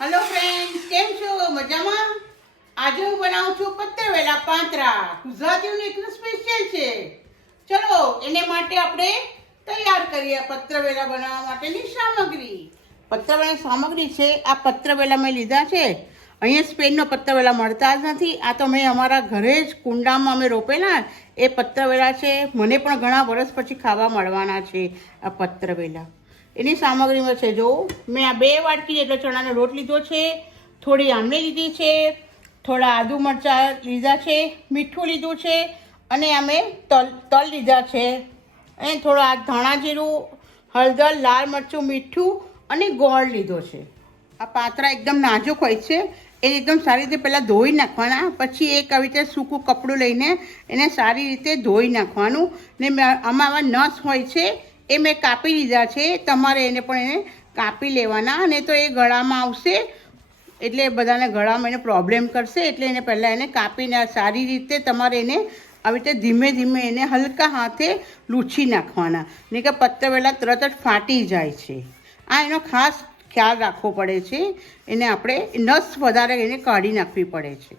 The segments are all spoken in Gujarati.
હેલો ફ્રેન્ડ્સ, કેમ છો? મજામાં? આજે હું બનાવું છું પત્રવેલા પાંતરા. ગુજરાતીઓનું એકદમ સ્પેશિયલ છે. ચલો એને માટે આપણે તૈયાર કરીએ પત્રવેલા બનાવવા માટેની સામગ્રી. પત્રવેલાની સામગ્રી છે આ પત્રવેલા મેં લીધા છે. અહીંયા સ્પેનનો પત્રવેલા મળતા જ નથી. આ તો મેં અમારા ઘરે જ કુંડામાં અમે રોપેલા એ પત્રવેલા છે. મને પણ ઘણા વર્ષ પછી ખાવા મળવાના છે આ પત્રવેલા. એની સામગ્રીમાં છે જો મેં આ 2 વાટકી જેટલો ચણાનો લોટ લીધો છે, થોડી આંબલી લીધી છે, થોડા આદુ મરચાં લીધા છે, મીઠું લીધું છે અને અમે તલ લીધા છે અને થોડા ધાણા જીરું, હળદર, લાલ મરચું, મીઠું અને ગોળ લીધો છે. આ પાતરા એકદમ નાજુક હોય છે. એને એકદમ સારી રીતે પહેલાં ધોઈ નાખવાના, પછી એક આવી રીતે સૂકું કપડું લઈને એને સારી રીતે ધોઈ નાખવાનું. ને આમાં આવા નસ હોય છે એ મેં કાપી લીધા છે. તમારે એને પણ એને કાપી લેવાના, અને તો એ ગળામાં આવશે એટલે બધાને ગળામાં એને પ્રોબ્લેમ કરશે. એટલે એને પહેલાં એને કાપીને સારી રીતે તમારે એને આવી રીતે ધીમે ધીમે એને હલકા હાથે લૂછી નાખવાના, નહીં કે પત્રવેલા તરત જ ફાટી જાય છે. આ એનો ખાસ ખ્યાલ રાખવો પડે છે. એને આપણે નસ વધારે એને કાઢી નાખવી પડે છે.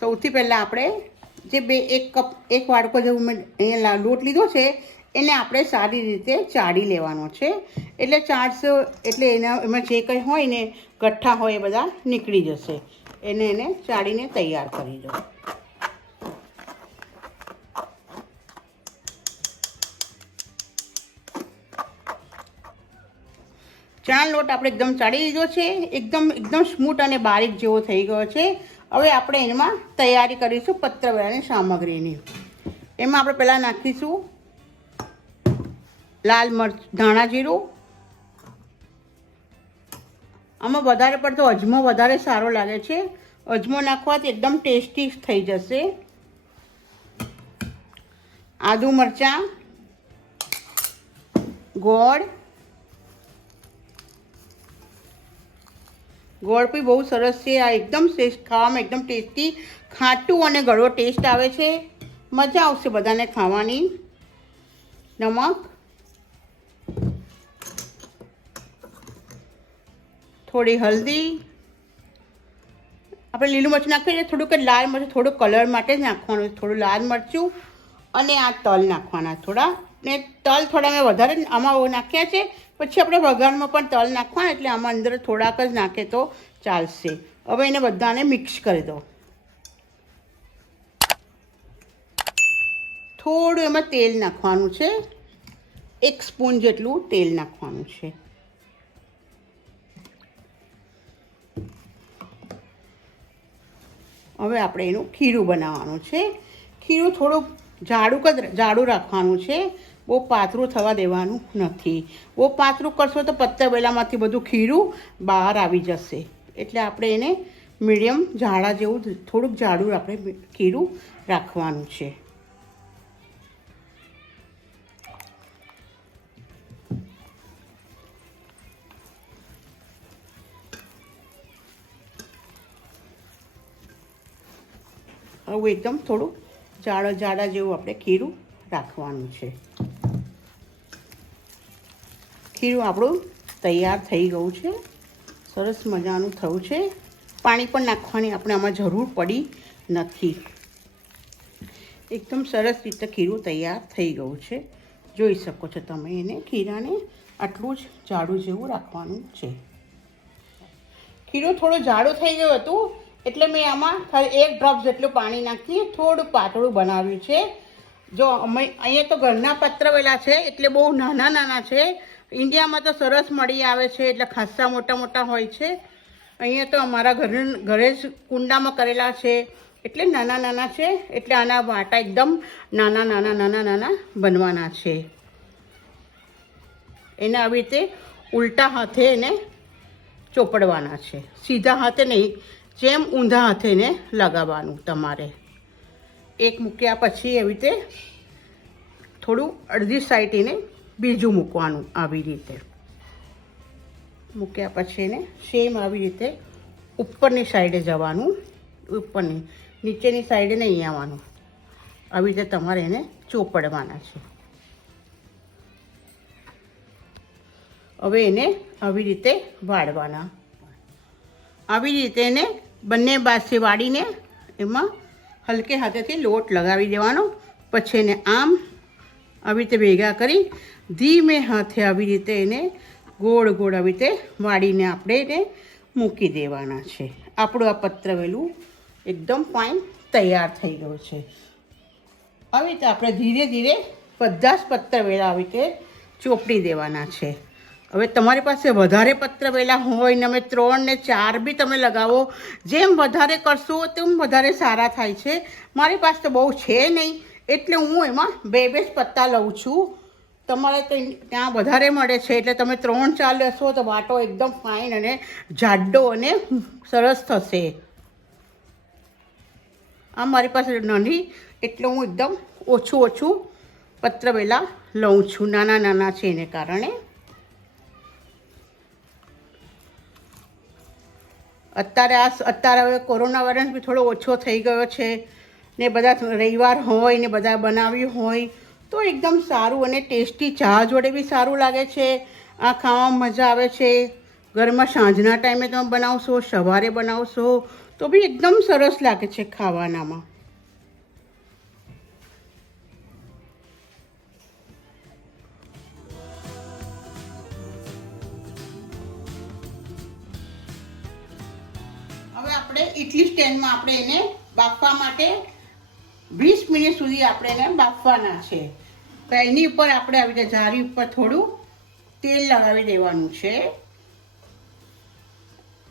સૌથી પહેલાં આપણે જે એક વાડકો જેવું મેં અહીંયા લોટ લીધો છે એને આપણે સારી રીતે ચાળી લેવાનો છે. એટલે ચાળશો એટલે એમાં જે કંઈ હોય ને ગઠ્ઠા હોય એ બધા નીકળી જશે. એને ચાળીને તૈયાર કરી દો. ચણાનો લોટ આપણે એકદમ ચાળી લીધો છે. એકદમ સ્મૂથ અને બારીક જેવો થઈ ગયો છે. હવે આપણે એમાં તૈયારી કરીશું પત્રવેલાની સામગ્રીની. એમાં આપણે પહેલાં નાખીશું લાલ મરચ, ધાણા જીરું. આમાં વધારે પડતો અજમો વધારે સારો લાગે છે. અજમો નાખવાથી એકદમ ટેસ્ટી થઈ જશે. આદુ મરચાં, ગોળ બી બહુ સરસ છે. આ એકદમ ખાવામાં એકદમ ટેસ્ટી, ખાટું અને ગળો ટેસ્ટ આવે છે. મજા આવશે બધાને ખાવાની. નમક, થોડી હલ્દી, આપણે લીલું મરચું નાખીએ થોડુંક લાલ મરચું, થોડું કલર માટે જ નાખવાનું, થોડું લાલ મરચું અને આ તલ નાખવાના થોડા. ને તલ થોડા મેં વધારે આમાં નાખ્યા છે. પછી આપણે વઘારમાં પણ તલ નાખવાના, એટલે આમાં અંદર થોડાક જ નાખે તો ચાલશે. હવે એને બધાને મિક્સ કરી દો. થોડું એમાં તેલ નાખવાનું છે. 1 સ્પૂન જેટલું તેલ નાખવાનું છે. હવે આપણે એનું ખીરું બનાવવાનું છે. ખીરું થોડું જાડું રાખવાનું છે. બહુ પાતળું થવા દેવાનું નથી. બહુ પાતળું કરશો તો પત્રવેલામાંથી બધું ખીરું બહાર આવી જશે. એટલે આપણે એને મીડિયમ જાડા જેવું થોડુંક જાડું આપણે ખીરું રાખવાનું છે. હવે એકદમ થોડું જાડા જેવું આપણે ખીરું રાખવાનું છે. ખીરું આપણું તૈયાર થઈ ગયું છે. સરસ મજાનું થયું છે. પાણી પણ નાખવાની આપણે આમાં જરૂર પડી નથી. એકદમ સરસ રીતે ખીરું તૈયાર થઈ ગયું છે. જોઈ શકો છો તમે એને ખીરાને આટલું જ જાડું જેવું રાખવાનું છે. ખીરું થોડું જાડું થઈ ગયું હતું એટલે મેં આમાં ખાલી 1 ડ્રોપ જેટલું પાણી નાખી થોડું પાતળું બનાવ્યું છે. જો અહીંયા તો ઘરના પત્રવેલા છે એટલે બહુ નાના છે. ઇન્ડિયામાં તો સરસ મળી આવે છે એટલે ખાસ્સા મોટા હોય છે. અહીંયા તો અમારા ઘરે જ કુંડામાં કરેલા છે એટલે નાના છે. એટલે આના વાટા એકદમ નાના બનવાના છે. એને આવી રીતે ઉલટા હાથે એને ચોપડવાના છે. સીધા હાથે નહીં, જેમ ઊંધા હાથે એને લગાવવાનું તમારે. એક મૂક્યા પછી એવી રીતે થોડું અડધી સાઈડ એને બીજું મૂકવાનું. આવી રીતે મૂક્યા પછી એને સેમ આવી રીતે ઉપરની સાઈડે જવાનું. ઉપરની, નીચેની સાઈડે નહીં આવવાનું. આવી રીતે તમારે એને ચોપડવાના છે. હવે એને આવી રીતે વાળવાના. આવી રીતે એને બંને બાજુથી વાળીને એમાં હલકે હાથેથી લોટ લગાવી દેવાનો. પછી એને આમ આવી રીતે ભેગા કરી ધીમે હાથે આવી રીતે એને ગોળ ગોળ આવી રીતે વાળીને આપણે એને મૂકી દેવાના છે. આપણું આ પત્રવેલું એકદમ ફાઇન તૈયાર થઈ ગયું છે. આવી રીતે આપણે ધીરે ધીરે બધા જ પત્રવેલા આવી રીતે ચોપડી દેવાના છે. હવે તમારી પાસે વધારે પત્રવેલા હોય ને અમે 3 ને 4 બી તમે લગાવો, જેમ વધારે કરશો તેમ વધારે સારા થાય છે. મારી પાસે તો બહુ છે નહીં એટલે હું એમાં 2 જ પત્તા લઉં છું. તમારે તો ત્યાં વધારે મળે છે એટલે તમે 3-4 લેશો તો વાટો એકદમ ફાઇન અને જાડો અને સરસ થશે. આ મારી પાસે નથી એટલે હું એકદમ ઓછું પત્રવેલા લઉં છું. નાના નાના છે એને કારણે. અત્યારે હવે કોરોના વાયરસ બી થોડો ઓછો થઈ ગયો છે ને બધા રવિવાર હોય ને બધા બનાવ્યું હોય તો એકદમ સારું અને ટેસ્ટી ચા જોડે બી સારું લાગે છે. આ ખાવામાં મજા આવે છે. ઘરમાં સાંજના ટાઈમે તમે બનાવશો, સવારે બનાવશો તો બી એકદમ સરસ લાગે છે ખાવાનામાં. હવે આપણે ઇડલી સ્ટેન્ડમાં આપણે એને બાફવા માટે 20 મિનિટ સુધી આપણે એને બાફવાના છે. તો એની ઉપર આપણે આવી રીતે જારી ઉપર થોડું તેલ લગાવી દેવાનું છે.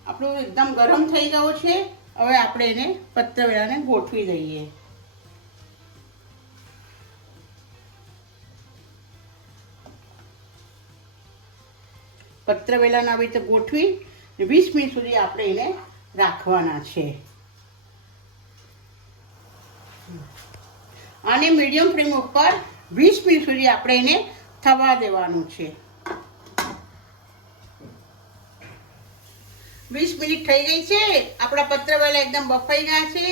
આપણું એકદમ ગરમ થઈ ગયું છે. હવે આપણે એને પત્રવેલાને ગોઠવી દઈએ. પત્રવેલાને આવી રીતે ગોઠવી 20 મિનિટ સુધી આપણે એને રાખવાના છે. આને મીડિયમ ફ્લેમ ઉપર 20 મિનિટ સુધી આપણે એને થવા દેવાનું છે. 20 મિનિટ થઈ ગઈ છે. આપણા પત્રવેલા એકદમ બફાઈ ગયા છે.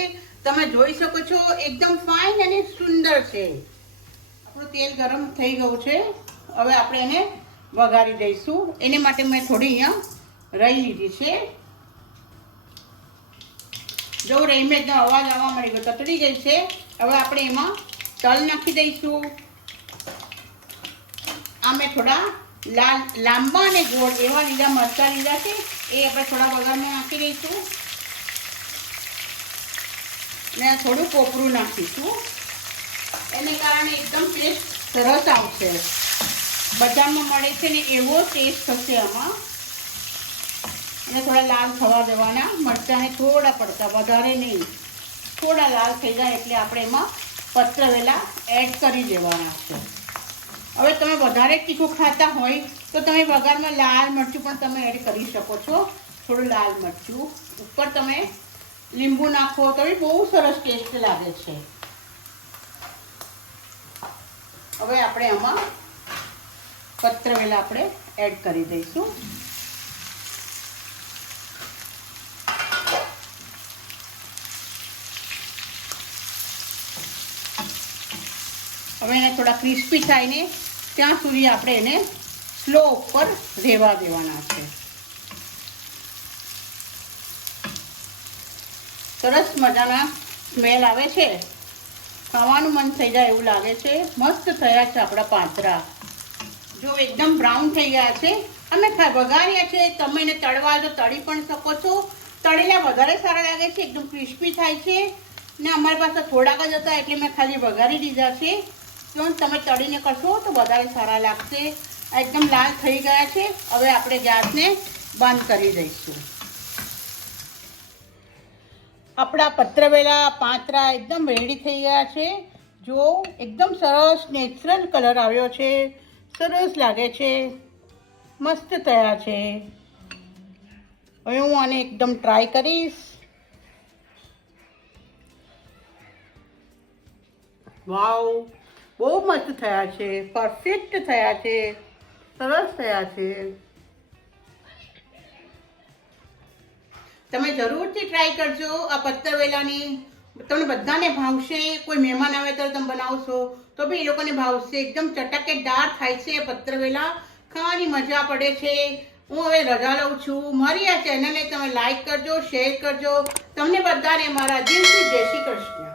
તમે જોઈ શકો છો એકદમ ફાઇન અને સુંદર છે. આપણું તેલ ગરમ થઈ ગયું છે. હવે આપણે એને વઘારી દઈશું. એને માટે મેં થોડી અહીંયા રહી લીધી છે. જો રહી મેં એકદમ અવાજ આવવા મળી ગયો, તતડી ગઈ છે. હવે આપણે એમાં તલ નાખી દઈશું. આ મેં થોડા લાંબા અને ગોળ એવા લીલા મરચાં લીધા છે, એ આપણે થોડા વઘારમાં નાખી દઈશું. ને થોડું કોપરું નાખીશું. એને કારણે એકદમ ટેસ્ટ સરસ આવશે. બજારમાં મળે છે ને એવો ટેસ્ટ થશે આમાં. અને થોડા લાલ થવા દેવાના મરચાંને, થોડા પડતા, વધારે નહીં. થોડા લાલ થઈ જાય એટલે આપણે એમાં પત્રવેલા એડ કરી દેવાના છે. હવે તમે વધારે તીખું ખાતા હોય તો તમે વઘારમાં લાલ મરચું પણ તમે એડ કરી શકો છો. થોડું લાલ મરચું ઉપર તમે લીંબુ નાખો તો બી બહુ સરસ ટેસ્ટ લાગે છે. હવે આપણે આમાં પત્રવેલા આપણે એડ કરી દઈશું. હવે એને થોડા ક્રિસ્પી થાય ને ત્યાં સુધી આપણે એને સ્લો ઉપર રહેવા દેવાના છે. સરસ મજાના સ્મેલ આવે છે. ખાવાનું મન થઈ જાય એવું લાગે છે. મસ્ત થયા છે આપણા પાંતરા. જો એકદમ બ્રાઉન થઈ ગયા છે. અમે વઘાર્યા છે. તમે એને તળવા તો તળી પણ શકો છો. તળેલા વધારે સારા લાગે છે. એકદમ ક્રિસ્પી થાય છે. ને અમારી પાસે થોડાક જ હતા એટલે મેં ખાલી વઘારી દીધા છે. જો તમે તળીને કરશો તો વધારે સારા લાગશે. એકદમ લાલ થઈ ગયા છે. હવે આપણે ગેસને બંધ કરી દઈશું. આપણા પત્રવેલા પાંતરા એકદમ રેડી થઈ ગયા છે. જો એકદમ સરસ નેચરલ કલર આવ્યો છે. સરસ લાગે છે. મસ્ત થયા છે. હવે હું આને એકદમ ટ્રાય કરીશ. વાવ, બહુ મસ્ત થયા છે. પરફેક્ટ થયા છે. સરસ થયા છે. તમે જરૂરથી ટ્રાય કરજો આ પત્રવેલાની. તમને બધાને ભાવશે. કોઈ મહેમાન આવે તો તમે બનાવશો તો બી એ લોકોને ભાવશે. એકદમ ચટાકેદાર થાય છે પત્રવેલા. ખાવાની મજા પડે છે. હું હવે રજા લઉં છું. મારી આ ચેનલને તમે લાઈક કરજો, શેર કરજો. તમને બધાને મારા દિલથી જય શ્રી કૃષ્ણ.